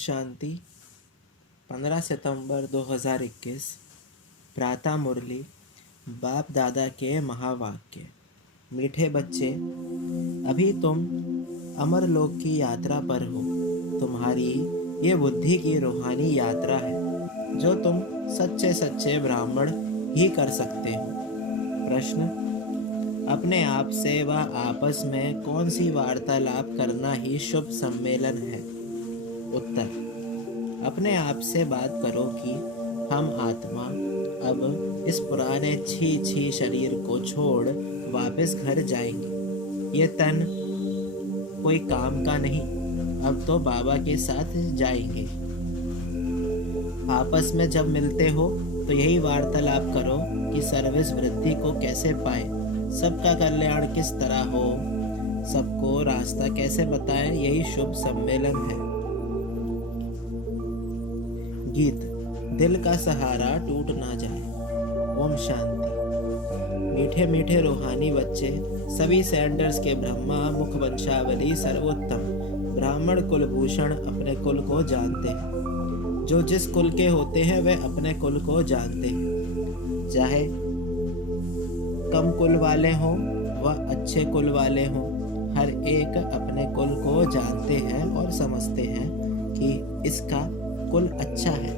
शांति। 15 सितंबर 2021। प्रातः मुरली। बाप दादा के महावाक्य। मीठे बच्चे, अभी तुम अमर लोक की यात्रा पर हो। तुम्हारी ये बुद्धि की रूहानी यात्रा है जो तुम सच्चे सच्चे ब्राह्मण ही कर सकते हो। प्रश्न, अपने आप से व आपस में कौन सी वार्तालाप करना ही शुभ सम्मेलन है? उत्तर, अपने आप से बात करो कि हम आत्मा अब इस पुराने छी शरीर को छोड़ वापस घर जाएंगे। ये तन कोई काम का नहीं, अब तो बाबा के साथ जाएंगे। आपस में जब मिलते हो तो यही वार्तालाप करो कि सर्विस वृद्धि को कैसे पाए, सबका कल्याण किस तरह हो, सबको रास्ता कैसे बताएं। यही शुभ सम्मेलन है। गीत। दिल का सहारा टूट ना जाए। ओम शांति। मीठे मीठे रूहानी बच्चे, सभी सैंडर्स के ब्रह्मा मुख वंशावली सर्वोत्तम ब्राह्मण कुलभूषण अपने कुल को जानते हैं। जो जिस कुल के होते हैं वे अपने कुल को जानते हैं, चाहे कम कुल वाले हों व अच्छे कुल वाले हों। हर एक अपने कुल को जानते हैं और समझते हैं कि इसका कुल अच्छा है।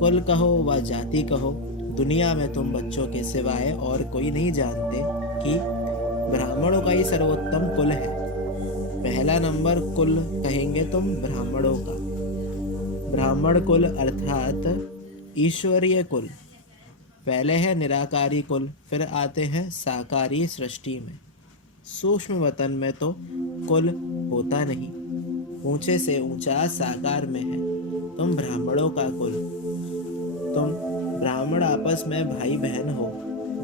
कुल कहो व जाति कहो, दुनिया में तुम बच्चों के सिवाय और कोई नहीं जानते कि ब्राह्मणों का ही सर्वोत्तम कुल है। पहला नंबर कुल कहेंगे तुम ब्राह्मणों का। ब्राह्मण कुल अर्थात ईश्वरीय कुल। पहले है निराकारी कुल, फिर आते हैं साकारी सृष्टि में। सूक्ष्म वतन में तो कुल होता नहीं, ऊंचे से ऊंचा साकार में है। तुम ब्राह्मणों का कुल। तुम ब्राह्मण आपस में भाई बहन हो।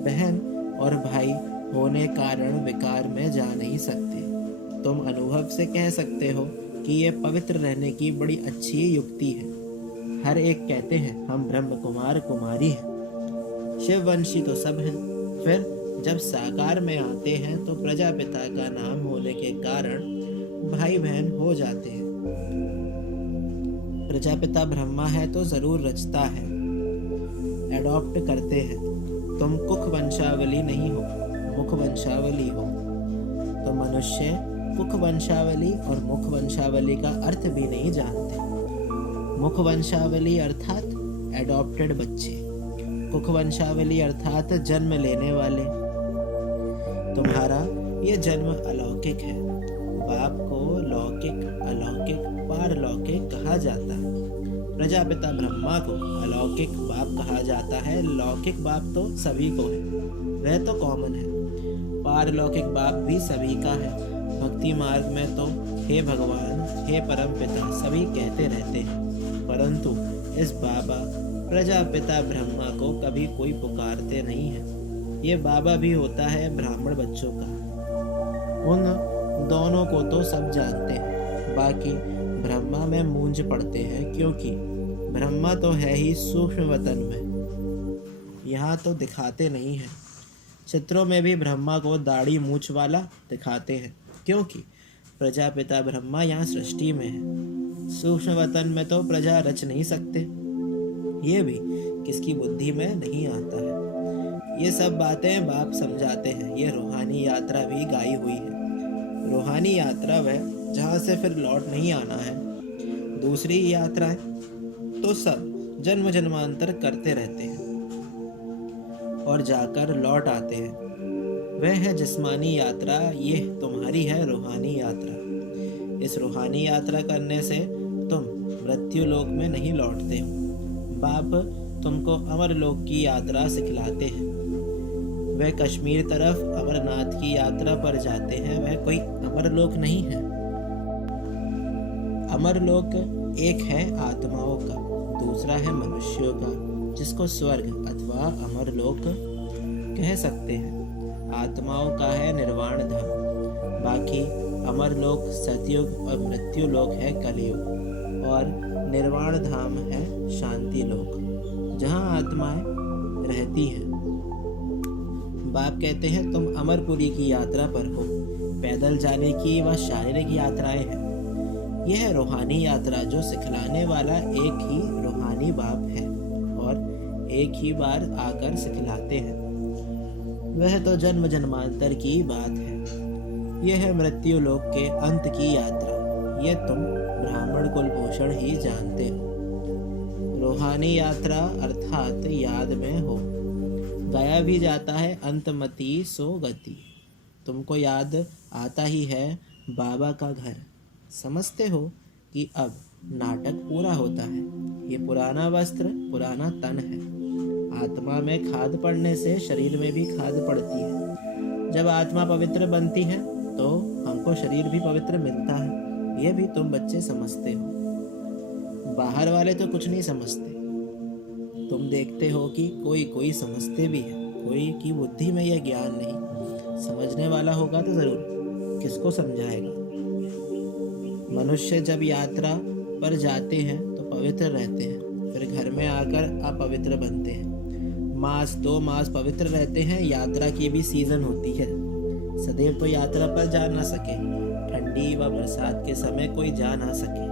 बहन और भाई होने कारण विकार में जा नहीं सकते। तुम अनुभव से कह सकते हो कि ये पवित्र रहने की बड़ी अच्छी युक्ति है। हर एक कहते हैं हम ब्रह्म कुमार कुमारी हैं। शिववंशी तो सब हैं। फिर जब साकार में आते हैं तो प्रजापिता का नाम होने के कारण भाई बहन हो जाते हैं। प्रजापिता ब्रह्मा है तो जरूर रचता है, एडॉप्ट करते हैं। तुम कुख वंशावली नहीं हो, मुख वंशावली हो। तो मनुष्य कुख वंशावली और मुख वंशावली का अर्थ भी नहीं जानते। मुख वंशावली अर्थात एडॉप्टेड बच्चे, कुख वंशावली अर्थात जन्म लेने वाले। तुम्हारा ये जन्म अलौकिक है। बाप को लौकिक, अलौकिक, पारलौकिक कहा जाता है। प्रजापिता ब्रह्मा को अलौकिक बाप कहा जाता है। लौकिक बाप तो सभी को है, वह तो कॉमन है। पारलौकिक बाप भी सभी का है। भक्ति मार्ग में तो हे भगवान, हे परम पिता सभी कहते रहते हैं, परंतु इस बाबा प्रजापिता ब्रह्मा को कभी कोई पुकारते नहीं है। ये बाबा भी होता है ब्राह्मण बच्चों का। उन दोनों को तो सब जानते हैं, बाकी ब्रह्मा में मूंज पड़ते हैं, क्योंकि ब्रह्मा तो है ही सूक्ष्म वतन में, यहाँ तो दिखाते नहीं हैं। चित्रों में भी ब्रह्मा को दाढ़ी मूछ वाला दिखाते हैं, क्योंकि प्रजापिता ब्रह्मा यहाँ सृष्टि में है। सूक्ष्म वतन में तो प्रजा रच नहीं सकते, ये भी किसकी बुद्धि में नहीं आता है। ये सब बातें बाप समझाते हैं। ये रूहानी यात्रा भी गाई हुई है। रूहानी यात्रा वह जहाँ से फिर लौट नहीं आना है। दूसरी यात्राएं तो सब जन्म जन्मांतर करते रहते हैं और जाकर लौट आते हैं। वह है जिस्मानी यात्रा, ये तुम्हारी है रूहानी यात्रा। इस रूहानी यात्रा करने से तुम मृत्यु लोक में नहीं लौटते हो। बाप तुमको अमर लोक की यात्रा सिखलाते हैं। वह कश्मीर तरफ अमरनाथ की यात्रा पर जाते हैं, वह कोई अमर लोक नहीं है। अमर लोक एक है आत्माओं का, दूसरा है मनुष्यों का, जिसको स्वर्ग अथवा अमर लोक कह सकते हैं। आत्माओं का है निर्वाण धाम, बाकी अमर लोक सतयुग और मृत्यु लोक है कलयुग, और निर्वाण धाम है शांति लोक, जहाँ आत्माएं रहती हैं। बाप कहते हैं तुम अमरपुरी की यात्रा पर हो। पैदल जाने की व शारीरिक यात्राएं हैं। यह रूहानी यात्रा जो सिखलाने वाला एक ही रूहानी बाप है और एक ही बार आकर सिखलाते हैं, वह तो जन्म जन्मांतर की बात है। यह है मृत्यु लोक के अंत की यात्रा, ये तुम ब्राह्मण कुलभूषण ही जानते हो। रूहानी यात्रा अर्थात याद में हो, गया भी जाता है अंतमति सो गति। तुमको याद आता ही है बाबा का घर। समझते हो कि अब नाटक पूरा होता है। ये पुराना वस्त्र पुराना तन है। आत्मा में खाद पड़ने से शरीर में भी खाद पड़ती है। जब आत्मा पवित्र बनती है तो हमको शरीर भी पवित्र मिलता है। ये भी तुम बच्चे समझते हो। बाहर वाले तो कुछ नहीं समझते। तुम देखते हो कि कोई कोई समझते भी है, कोई की बुद्धि में यह ज्ञान नहीं। समझने वाला होगा तो जरूर, किसको समझाएगा। मनुष्य जब यात्रा पर जाते हैं तो पवित्र रहते हैं, फिर घर में आकर अपवित्र बनते हैं। मास 2 मास पवित्र रहते हैं। यात्रा की भी सीजन होती है। सदैव तो यात्रा पर जा ना सके, ठंडी व बरसात के समय कोई जा ना सके।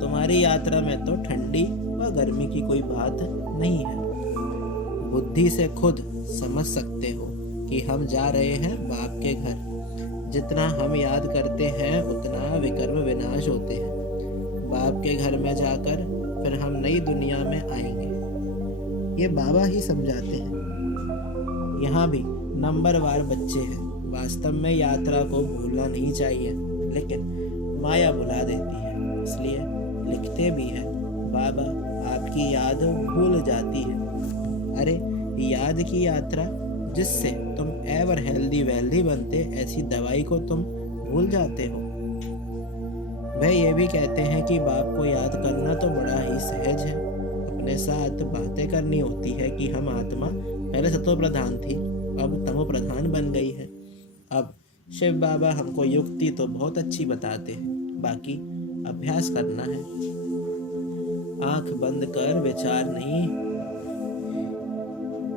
तुम्हारी यात्रा में तो ठंडी व गर्मी की कोई बात नहीं है। बुद्धि से खुद समझ सकते हो कि हम जा रहे हैं बाप के घर। जितना हम याद करते हैं उतना विकर्म विनाश होते हैं। बाप के घर में जाकर फिर हम नई दुनिया में आएंगे। ये बाबा ही समझाते हैं। यहाँ भी नंबरवार बच्चे हैं। वास्तव में यात्रा को भूलना नहीं चाहिए, लेकिन माया बुला देती है, इसलिए लिखते भी हैं, बाबा आपकी याद भूल जाती है। अरे याद की यात्रा जिससे तुम एवर हेल्दी वेल्दी बनते, ऐसी दवाई को तुम भूल जाते हो। वह ये भी कहते हैं कि बाप को याद करना तो बड़ा ही सहज है। अपने साथ बातें करनी होती है कि हम आत्मा पहले सतो प्रधान थी, अब तमो प्रधान बन गई है। अब शिव बाबा हमको युक्ति तो बहुत अच्छी बताते हैं, बाकी अभ्यास करना है। आंख बंद कर विचार नहीं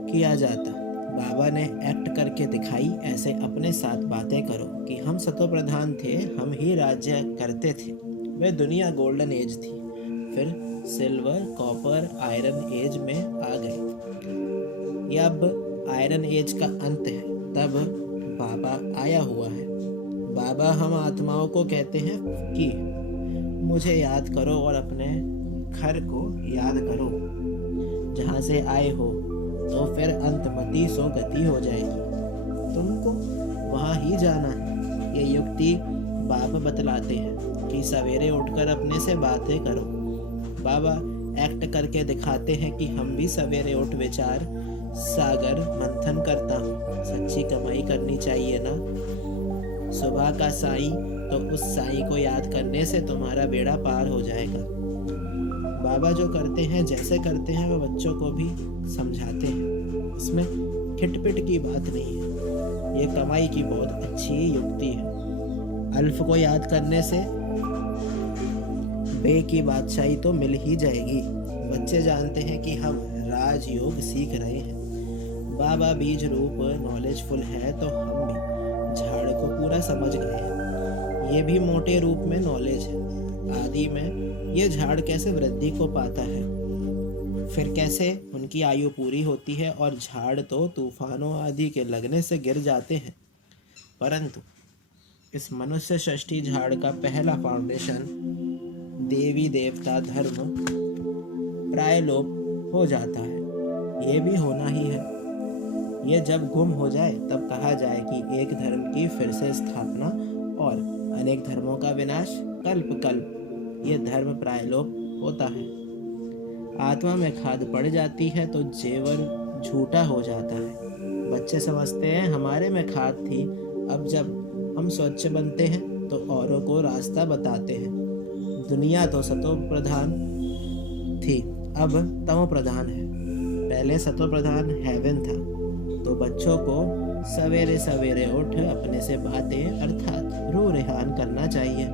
किया जाता। बाबा ने एक्ट करके दिखाई। ऐसे अपने साथ बातें करो कि हम सतो प्रधान थे, हम ही राज्य करते थे। वह दुनिया गोल्डन एज थी, फिर सिल्वर कॉपर आयरन एज में आ गए। यह अब आयरन एज का अंत है, तब बाबा आया हुआ है। बाबा हम आत्माओं को कहते हैं कि मुझे याद करो और अपने घर को याद करो जहाँ से आए हो, तो फिर अंतमति सो गति हो जाएगी। तुमको वहाँ ही जाना है। ये युक्ति बाबा बतलाते हैं कि सवेरे उठकर अपने से बातें करो। बाबा एक्ट करके दिखाते हैं कि हम भी सवेरे उठ विचार सागर मंथन करता हूँ। सच्ची कमाई करनी चाहिए ना। सुबह का साईं, तो उस साईं को याद करने से तुम्हारा बेड़ा पार हो जाएगा। बाबा जो करते हैं, जैसे करते हैं, वो बच्चों को भी समझाते हैं। इसमें खिटपिट की बात नहीं है। ये कमाई की बहुत अच्छी युक्ति है। अल्फ को याद करने से बे की बादशाही तो मिल ही जाएगी। बच्चे जानते हैं कि हम राजयोग सीख रहे हैं। बाबा बीज रूप नॉलेजफुल है, तो हम भी झाड़ को पूरा समझ गए हैं। ये भी मोटे रूप में नॉलेज है। आदि में ये झाड़ कैसे वृद्धि को पाता है, फिर कैसे उनकी आयु पूरी होती है, और झाड़ तो तूफानों आदि के लगने से गिर जाते हैं। परंतु इस मनुष्य सृष्टि झाड़ का पहला फाउंडेशन देवी देवता धर्म प्राय लोप हो जाता है। ये भी होना ही है। ये जब गुम हो जाए तब कहा जाए कि एक धर्म की फिर से स्थापना और अनेक धर्मों का विनाश कल्प कल्प ये धर्म प्रायलोप होता है। आत्मा में खाद पड़ जाती है तो जेवर झूठा हो जाता है। बच्चे समझते हैं हमारे में खाद थी। अब जब हम स्वच्छ बनते हैं तो औरों को रास्ता बताते हैं। दुनिया तो सतो प्रधान थी, अब तमो प्रधान है। पहले सतो प्रधान हेवन था। तो बच्चों को सवेरे सवेरे उठ अपने से बातें अर्थात रूह रेहान करना चाहिए।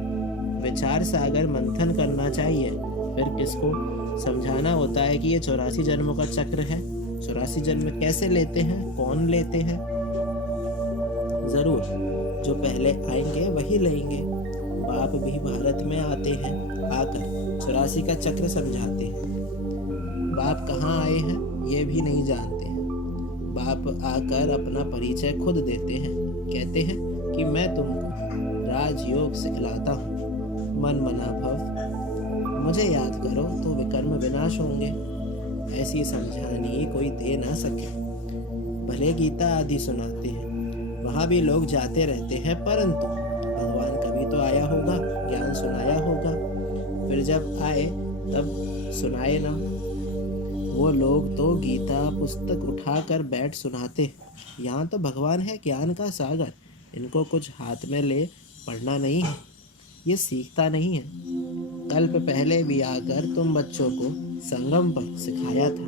विचार सागर मंथन करना चाहिए। फिर किसको समझाना होता है कि ये 84 जन्मों का चक्र है। 84 जन्म कैसे लेते हैं, कौन लेते हैं। जरूर जो पहले आएंगे वही लेंगे। बाप भी भारत में आते हैं, आकर 84 का चक्र समझाते हैं। बाप कहाँ आए हैं ये भी नहीं जानते हैं। बाप आकर अपना परिचय खुद देते हैं, कहते हैं कि मैं तुमको राजयोग सिखलाता हूँ, मन मना भव, मुझे याद करो तो विकर्म विनाश होंगे। ऐसी समझानी कोई दे ना सके। भले गीता आदि सुनाते हैं, वहाँ भी लोग जाते रहते हैं, परंतु भगवान कभी तो आया होगा, ज्ञान सुनाया होगा, फिर जब आए तब सुनाए ना। वो लोग तो गीता पुस्तक उठाकर बैठ सुनाते हैं। यहाँ तो भगवान है ज्ञान का सागर, इनको कुछ हाथ में ले पढ़ना नहीं है, ये सीखता नहीं है। कल्प पहले भी आकर तुम बच्चों को संगम पर सिखाया था,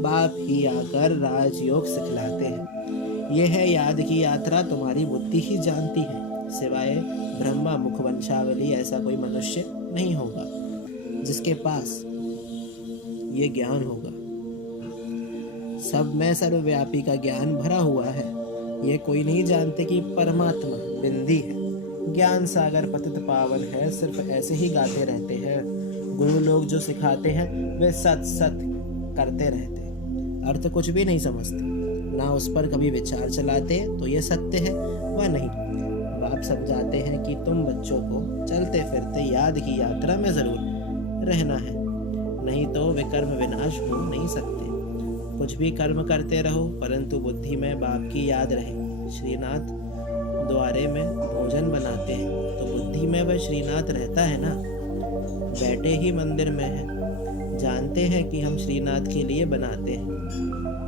बाप ही आकर राजयोग सिखलाते हैं। ये है याद की यात्रा, तुम्हारी बुद्धि ही जानती है। सिवाय ब्रह्मा मुखवंशावली ऐसा कोई मनुष्य नहीं होगा जिसके पास ये ज्ञान होगा। सब में सर्वव्यापी का ज्ञान भरा हुआ है। ये कोई नहीं जानते कि परमात्मा बिंदी है, ज्ञान सागर पतित पावन है। सिर्फ ऐसे ही गाते रहते हैं। गुरु लोग जो सिखाते हैं वे सत सत करते रहते हैं, अर्थ कुछ भी नहीं समझते, ना उस पर कभी विचार चलाते तो ये सत्य है वह नहीं। बाप समझाते हैं कि तुम बच्चों को चलते फिरते याद की यात्रा में जरूर रहना है, नहीं तो विकर्म विनाश हो नहीं सकते। कुछ भी कर्म करते रहो परंतु बुद्धि में बाप की याद रहे। श्रीनाथ द्वारे में भोजन बनाते हैं तो बुद्धि में वह श्रीनाथ रहता है ना, बैठे ही मंदिर में है, जानते हैं कि हम श्रीनाथ के लिए बनाते हैं।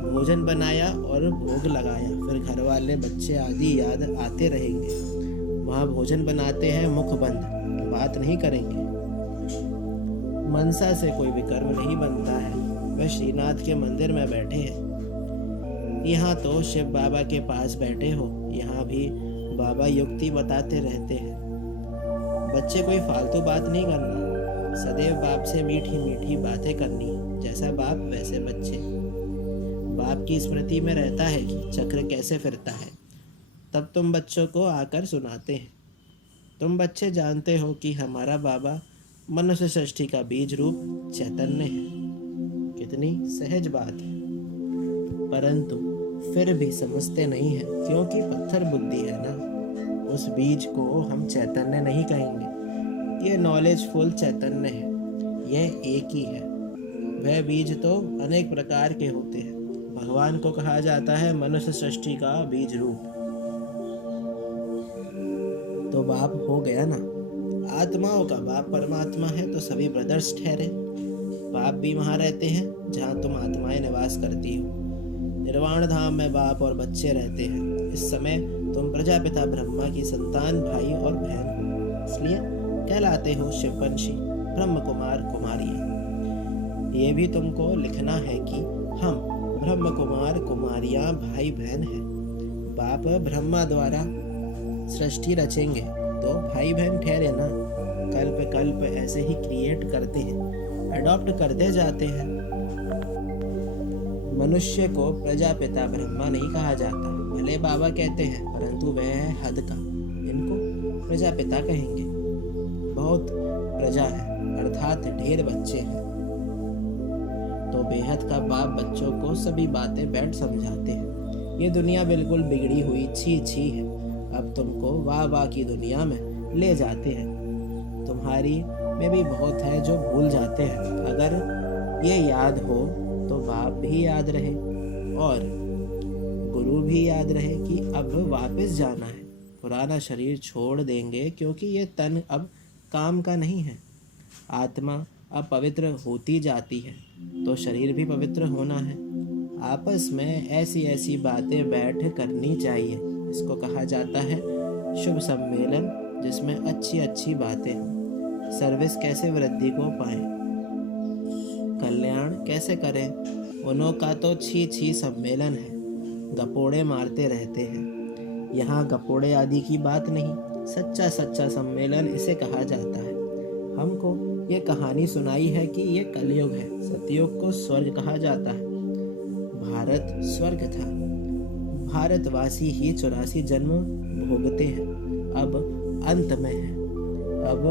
भोजन बनाया और भोग लगाया, फिर घर वाले बच्चे आदि याद आते रहेंगे। वहाँ भोजन बनाते हैं मुख बंद, बात नहीं करेंगे। मनसा से कोई विकर्म नहीं बनता है, वह श्रीनाथ के मंदिर में बैठे हैं। यहाँ तो शिव बाबा के पास बैठे हो, यहाँ भी बाबा युक्ति बताते रहते हैं। बच्चे कोई फालतू बात नहीं करना, सदैव बाप से मीठी मीठी बातें करनी, जैसा बाप वैसे बच्चे। बाप की स्मृति में रहता है कि चक्र कैसे फिरता है, तब तुम बच्चों को आकर सुनाते हैं। तुम बच्चे जानते हो कि हमारा बाबा मनुष्य सृष्टि का बीज रूप चैतन्य है। कितनी सहज बात है, परंतु फिर भी समझते नहीं है, क्योंकि पत्थर बुद्धि है ना। उस बीज को हम चैतन्य नहीं कहेंगे, ये नॉलेजफुल चैतन्य है, यह एक ही है। वह बीज तो अनेक प्रकार के होते हैं। भगवान को कहा जाता है मनुष्य सृष्टि का बीज रूप। तो बाप हो गया ना, आत्माओं का बाप परमात्मा है तो सभी ब्रदर्स ठहरे। बाप भी वहाँ रहते हैं जहाँ तुम आत्माएं निवास करती हो। निर्वाण धाम में बाप और बच्चे रहते हैं। इस समय तुम प्रजापिता ब्रह्मा की संतान भाई और बहन हो, इसलिए कहलाते हो शिववंशी ब्रह्म कुमार कुमारी। ये भी तुमको लिखना है कि हम ब्रह्म कुमार कुमारियाँ भाई बहन हैं। बाप ब्रह्मा द्वारा सृष्टि रचेंगे तो भाई बहन ठहरे ना। कल्प कल्प ऐसे ही क्रिएट करते हैं, अडॉप्ट करते जाते हैं। मनुष्य को प्रजापिता ब्रह्मा नहीं कहा जाता, भले बाबा कहते हैं, परंतु वह है हद का, इनको प्रजापिता कहेंगे। बहुत प्रजा है अर्थात ढेर बच्चे हैं, तो बेहद का बाप बच्चों को सभी बातें बैठ समझाते हैं। ये दुनिया बिल्कुल बिगड़ी हुई छी छी है, अब तुमको वाह वाह की दुनिया में ले जाते हैं। तुम्हारी में भी बहुत है जो भूल जाते हैं। अगर ये याद हो तो बाप भी याद रहे और गुरु भी याद रहे कि अब वापस जाना है, पुराना शरीर छोड़ देंगे, क्योंकि ये तन अब काम का नहीं है। आत्मा अब पवित्र होती जाती है तो शरीर भी पवित्र होना है। आपस में ऐसी ऐसी बातें बैठ करनी चाहिए। इसको कहा जाता है शुभ सम्मेलन, जिसमें अच्छी अच्छी बातें हों। सर्विस कैसे वृद्धि को पाएं, कल्याण कैसे करें, उनों का तो छी छी सम्मेलन है, गपोड़े मारते रहते हैं। यहाँ गपोड़े आदि की बात नहीं, सच्चा सच्चा सम्मेलन इसे कहा जाता है। हमको ये कहानी सुनाई है कि ये कलयुग है, सतयुग को स्वर्ग कहा जाता है। भारत स्वर्ग था, भारतवासी ही 84 जन्म भोगते हैं, अब अंत में है। अब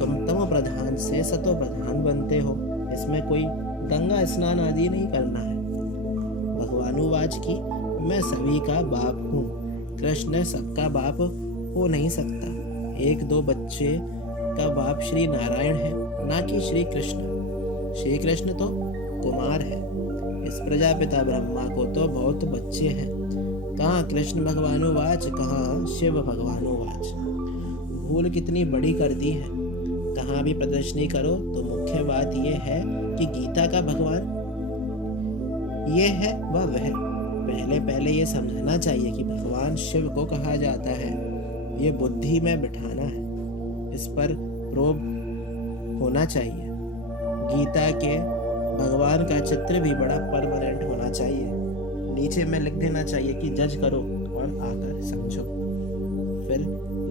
तुम तमो प्रधान से सतो प्रधान बनते हो। इसमें कोई गंगा स्नान आदि नहीं करना है। भगवानुवाच की मैं सभी का बाप हूँ। कृष्ण सबका बाप हो नहीं सकता। एक दो बच्चे का बाप श्री नारायण है, ना कि श्री कृष्ण। श्री कृष्ण तो कुमार है। इस प्रजापिता ब्रह्मा को तो बहुत बच्चे हैं। कहाँ कृष्ण भगवानुवाच, कहाँ शिव भगवानुवाच। भूल कितनी बड़ी कर दी है। कहाँ भी प्रदर्शनी करो तो मुख्य बात यह है कि गीता का भगवान ये है वह पहले ये समझना चाहिए कि भगवान शिव को कहा जाता है। ये बुद्धि में बिठाना है, इस पर प्रोब होना चाहिए। गीता के भगवान का चित्र भी बड़ा परमानेंट होना चाहिए। नीचे में लिख देना चाहिए कि जज करो और आकर समझो, फिर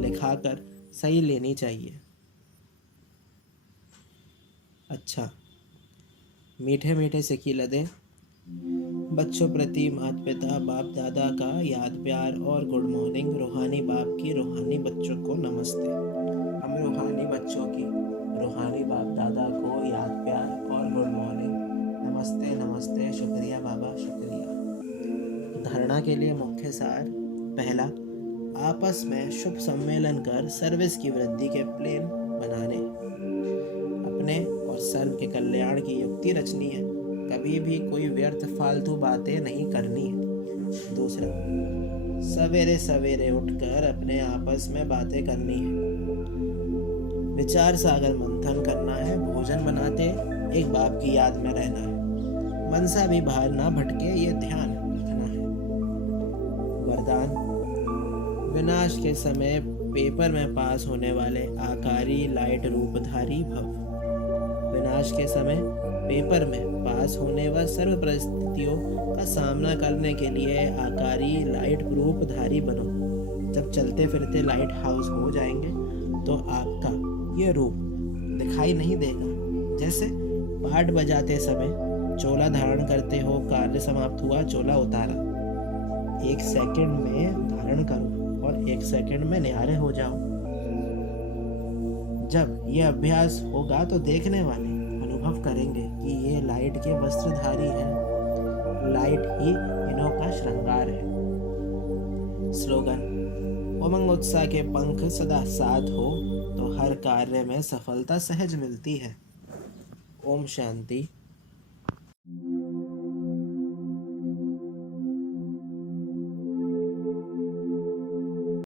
लिखाकर सही लेनी चाहिए। अच्छा, मीठे मीठे सिक्की लदे बच्चों प्रति माता पिता बाप दादा का याद प्यार और गुड मॉर्निंग। रूहानी बाप की रूहानी बच्चों को नमस्ते। हम रूहानी बच्चों की रूहानी बाप दादा को याद प्यार और गुड मॉर्निंग। नमस्ते नमस्ते, शुक्रिया बाबा शुक्रिया। धारणा के लिए मुख्य सार। पहला, आपस में शुभ सम्मेलन कर सर्विस की वृद्धि के प्लान बनाने, अपने और सर्व के कल्याण की युक्ति रचनी है। कभी भी कोई व्यर्थ फालतू बातें नहीं करनी है। दूसरा, सवेरे सवेरे उठकर अपने आपस में बातें करनी है। विचार सागर मंथन करना है। भोजन बनाते एक बाप की याद में रहना है। मनसा भी बाहर ना भटके, ये ध्यान रखना है। वरदान, विनाश के समय पेपर में पास होने वाले आकारी लाइट रूपधारी भव। विनाश के समय पेपर में पास होने व सर्व परिस्थितियों का सामना करने के लिए आकारी लाइट रूपधारी बनो। जब चलते फिरते लाइट हाउस हो जाएंगे तो आपका ये रूप दिखाई नहीं देगा। जैसे पाठ बजाते समय चोला धारण करते हो, कार्य समाप्त हुआ, चोला उतारा। 1 सेकंड में धारण करो और 1 सेकंड में न्यारे हो जाओ। जब यह अभ्यास होगा तो देखने वाले अनुभव करेंगे कि ये लाइट के वस्त्रधारी हैं। लाइट ही इन्हों का श्रृंगार है। स्लोगन, उमंग उत्साह के पंख सदा साथ हो तो हर कार्य में सफलता सहज मिलती है। ओम शांति।